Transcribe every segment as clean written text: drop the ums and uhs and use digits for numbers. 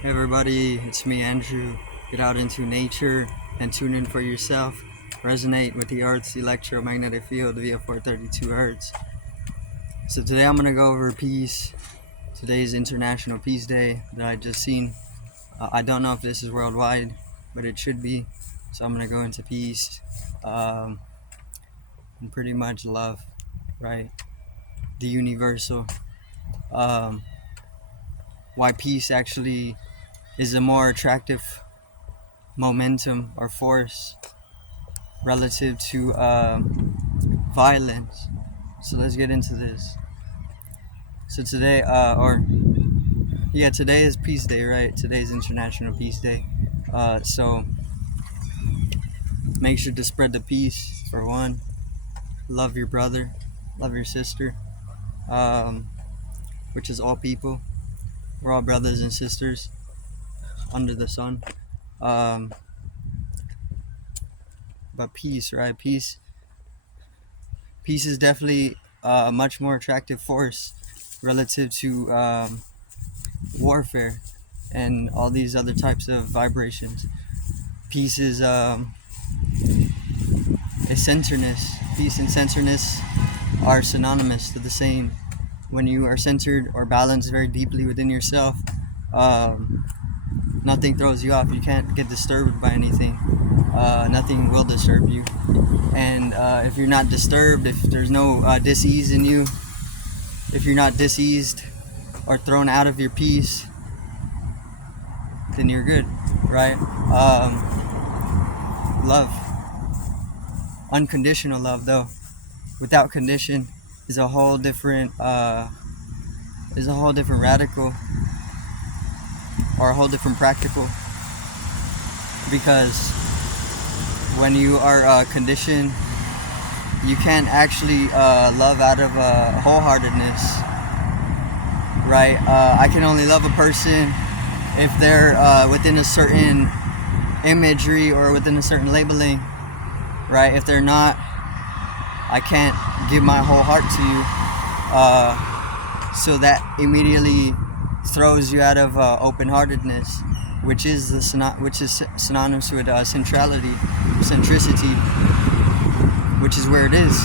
Hey everybody, it's me Andrew. Get out into nature and tune in for yourself. Resonate with the Earth's electromagnetic field via 432 Hertz. So today I'm going to go over peace. Today's International Peace Day that I just seen. I don't know if this is worldwide, but it should be. So I'm going to go into peace and pretty much love, right? The universal. Why peace actually is a more attractive momentum or force relative to violence. So let's get into this. So today, today is Peace Day, right? Today's International Peace Day. So make sure to spread the peace for one. Love your brother, love your sister, which is all people. We're all brothers and sisters under the sun. But peace, right? Peace is definitely a much more attractive force relative to warfare and all these other types of vibrations. Peace is centeredness. Peace and centeredness are synonymous to the same. When you are centered or balanced very deeply within yourself, nothing throws you off. You can't get disturbed by anything. Nothing will disturb you. And if you're not disturbed, if there's no dis-ease in you, if you're not diseased or thrown out of your peace, then you're good, right? Love, unconditional love, though, without condition, is a whole different radical or a whole different practical. Because when you are conditioned, you can't actually love out of wholeheartedness, right? I can only love a person if they're within a certain imagery or within a certain labeling, right? If they're not, I can't give my whole heart to you. So that immediately throws you out of open-heartedness, which is synonymous with centrality, centricity, which is where it is.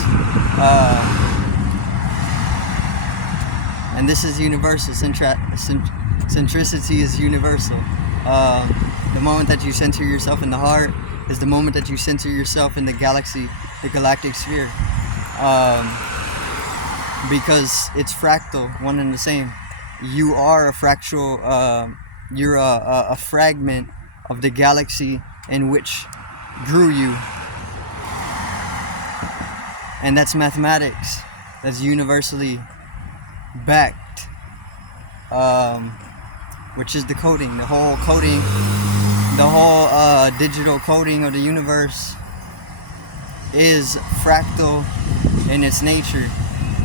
And this is universal. Centricity is universal. The moment that you center yourself in the heart is the moment that you center yourself in the galaxy, the galactic sphere. Because it's fractal, one and the same. You are a fractal, you're a fragment of the galaxy in which grew you. And that's mathematics. That's universally backed. Which is the coding, the whole digital coding of the universe is fractal in its nature.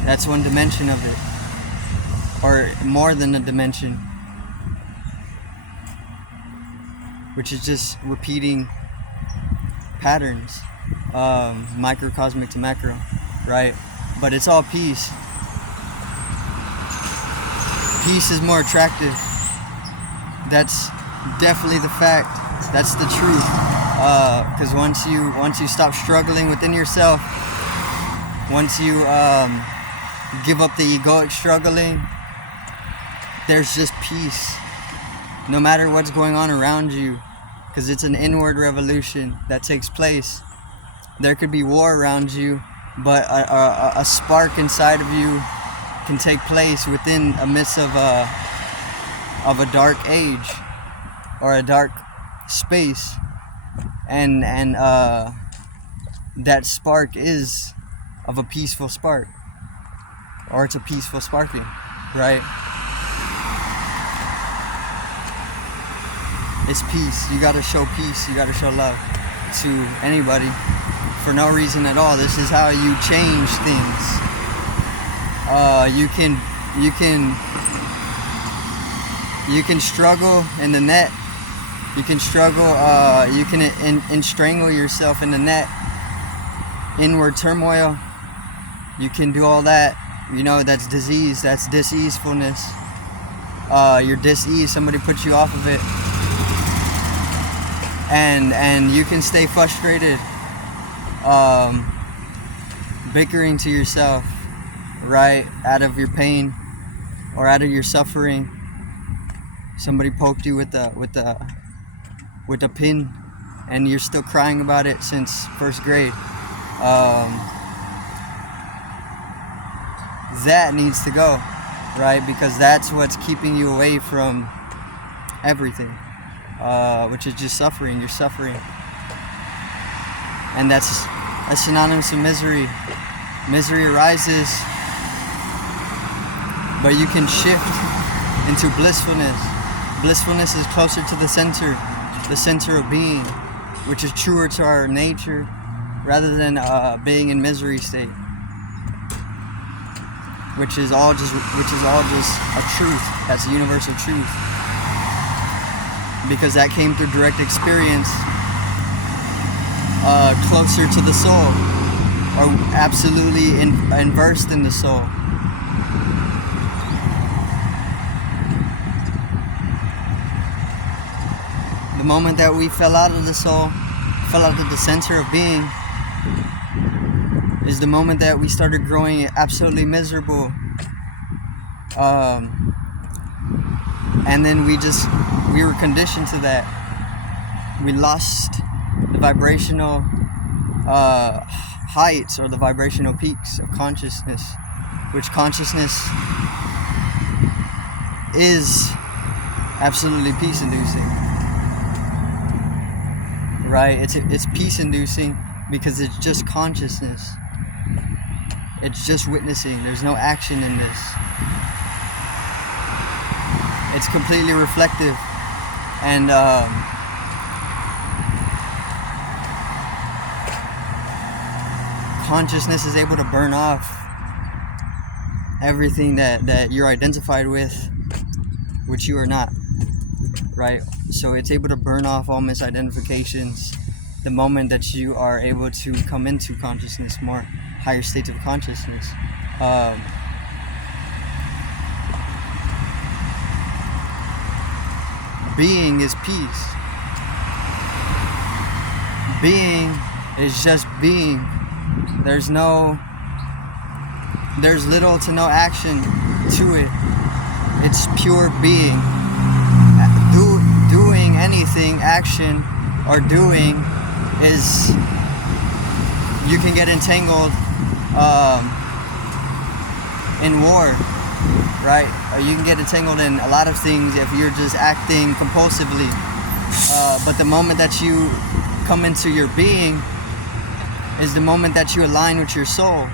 That's one dimension of it, or more than a dimension, which is just repeating patterns, microcosmic to macro, right? But it's all peace. Peace is more attractive. That's definitely the fact. That's the truth. Because once you stop struggling within yourself, once you give up the egoic struggling, there's just peace. No matter what's going on around you, because it's an inward revolution that takes place. There could be war around you, but a spark inside of you can take place within a midst of a dark age or a dark space, and that spark is of a peaceful spark, or it's a peaceful sparking, right? It's peace. You gotta show peace. You gotta show love to anybody for no reason at all. This is how you change things. You can struggle in the net. You can struggle. You can enstrangle yourself in the net. Inward turmoil. You can do all that. You know, that's disease. That's diseasefulness. you're dis-ease, somebody puts you off of it, and you can stay frustrated, bickering to yourself, right, out of your pain or out of your suffering. Somebody poked you with a pin, and you're still crying about it since first grade. That needs to go, right? Because that's what's keeping you away from everything, which is just suffering. You're suffering, and that's synonymous with misery. Misery arises, but you can shift into blissfulness. Blissfulness is closer to the center of being, which is truer to our nature, rather than being in misery state, which is all just a truth. That's a universal truth, because that came through direct experience, closer to the soul, or absolutely immersed in the soul. The moment that we fell out of the soul, fell out of the center of being, is the moment that we started growing absolutely miserable. And then we were conditioned to that. We lost the vibrational heights, or the vibrational peaks of consciousness, which consciousness is absolutely peace-inducing. Right? It's peace-inducing because it's just consciousness. It's just witnessing. There's no action in this. It's completely reflective, and consciousness is able to burn off everything that you're identified with, which you are not. Right? So it's able to burn off all misidentifications the moment that you are able to come into consciousness, more higher states of consciousness. Being is peace. Being is just being. There's little to no action to it. It's pure being. Doing anything, action, or doing is, you can get entangled in war, right? Or you can get entangled in a lot of things if you're just acting compulsively. But the moment that you come into your being is the moment that you align with your soul.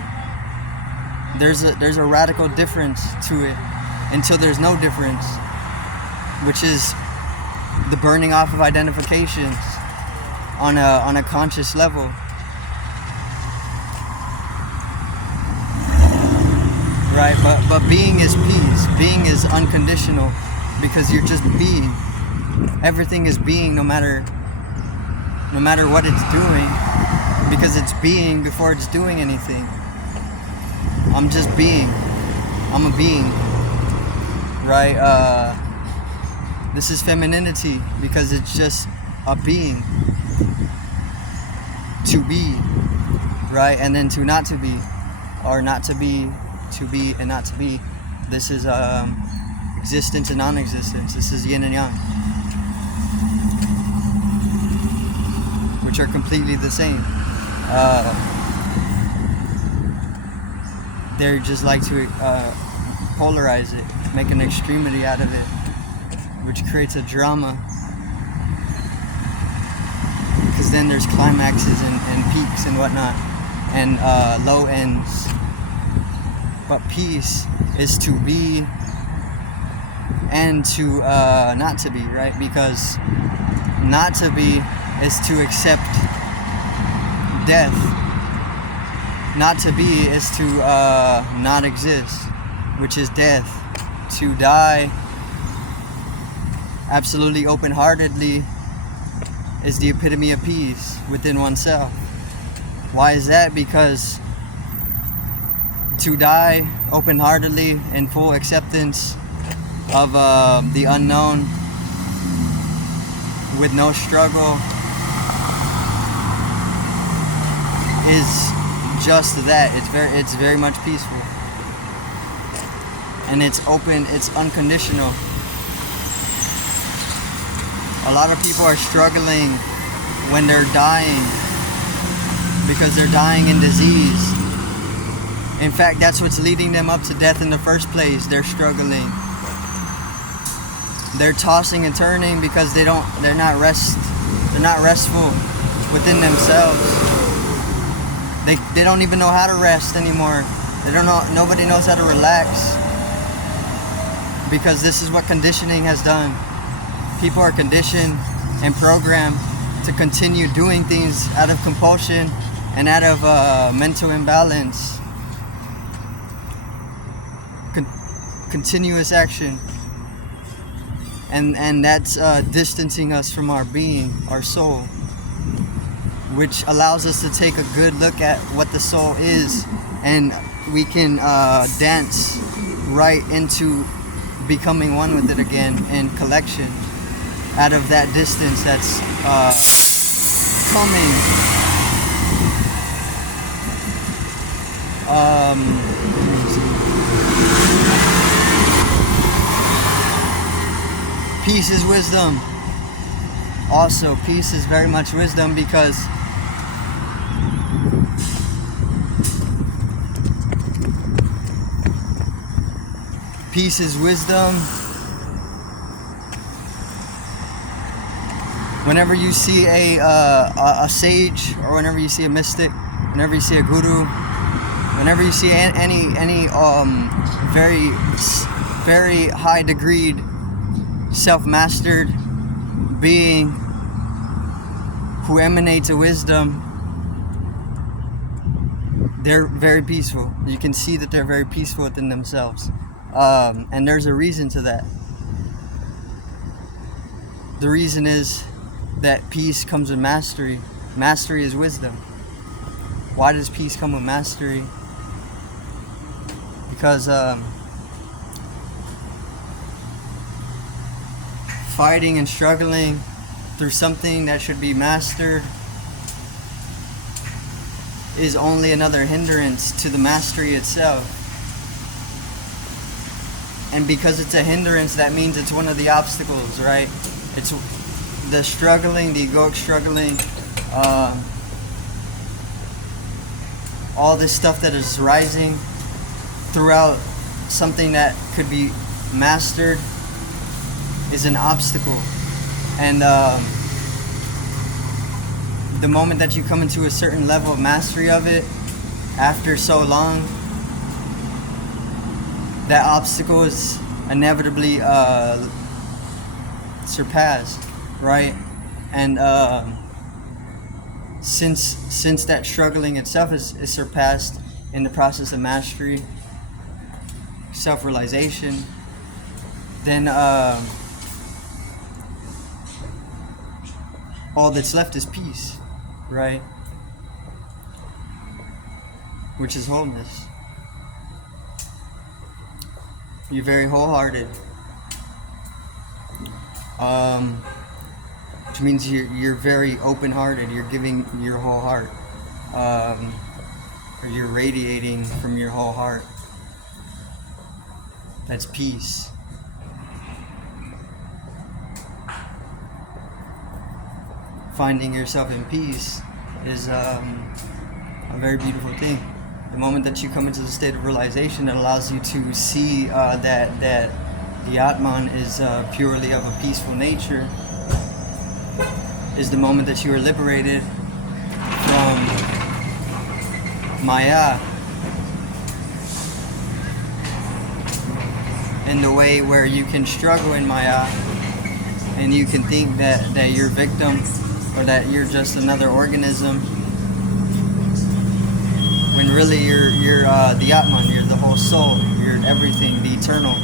There's a radical difference to it until there's no difference, which is the burning off of identifications on a conscious level. Right, but being is peace. Being is unconditional, because you're just being. Everything is being, no matter what it's doing, because it's being before it's doing anything. I'm just being. I'm a being. Right? This is femininity, because it's just a being. To be, right? And then to not to be, or not to be and not to be. This is existence and non-existence. This is yin and yang, which are completely the same. They just like to polarize it, make an extremity out of it, which creates a drama, because then there's climaxes and peaks and whatnot, and low ends. But peace is to be and to not to be, right? Because not to be is to accept death. Not to be is to not exist, which is death. To die absolutely open-heartedly is the epitome of peace within oneself. Why is that? Because to die open-heartedly in full acceptance of the unknown with no struggle is just that. It's very much peaceful, and it's open, it's unconditional. A lot of people are struggling when they're dying because they're dying in disease. In fact, that's what's leading them up to death in the first place. They're struggling. They're tossing and turning because they're not restful within themselves. They don't even know how to rest anymore. Nobody knows how to relax, because this is what conditioning has done. People are conditioned and programmed to continue doing things out of compulsion and out of mental imbalance. Continuous action. And that's distancing us from our being, our soul, which allows us to take a good look at what the soul is, and we can dance right into becoming one with it again in collection, out of that distance that's coming. Peace is wisdom. Also, peace is very much wisdom, because peace is wisdom. Whenever you see a sage, or whenever you see a mystic, whenever you see a guru, whenever you see any very high degreed self-mastered being who emanates a wisdom, they're very peaceful. You can see that they're very peaceful within themselves, and there's a reason to that. The reason is that peace comes with mastery. Mastery is wisdom. Why does peace come with mastery? Because fighting and struggling through something that should be mastered is only another hindrance to the mastery itself. And because it's a hindrance, that means it's one of the obstacles, right? It's the struggling, the egoic struggling, all this stuff that is rising throughout something that could be mastered is an obstacle. And the moment that you come into a certain level of mastery of it, after so long, that obstacle is inevitably surpassed, right? And since that struggling itself is surpassed in the process of mastery, self-realization, then all that's left is peace, right? Which is wholeness. You're very wholehearted, which means you're very open-hearted. You're giving your whole heart, or you're radiating from your whole heart. That's peace. Finding yourself in peace is a very beautiful thing. The moment that you come into the state of realization, it allows you to see that the Atman is purely of a peaceful nature, is the moment that you are liberated from Maya, in the way where you can struggle in Maya and you can think that you're a victim, or that you're just another organism, when really you're the Atman, you're the whole soul, you're everything, the eternal.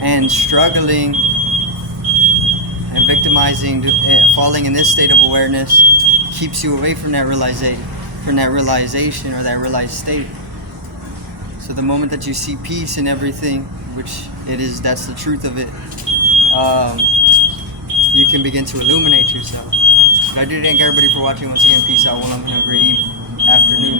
And struggling and victimizing, falling in this state of awareness, keeps you away from that realization or that realized state. So the moment that you see peace in everything, which it is, that's the truth of it, you can begin to illuminate yourself. But I do thank everybody for watching. Once again, peace out. Well, I'm going to have a great afternoon.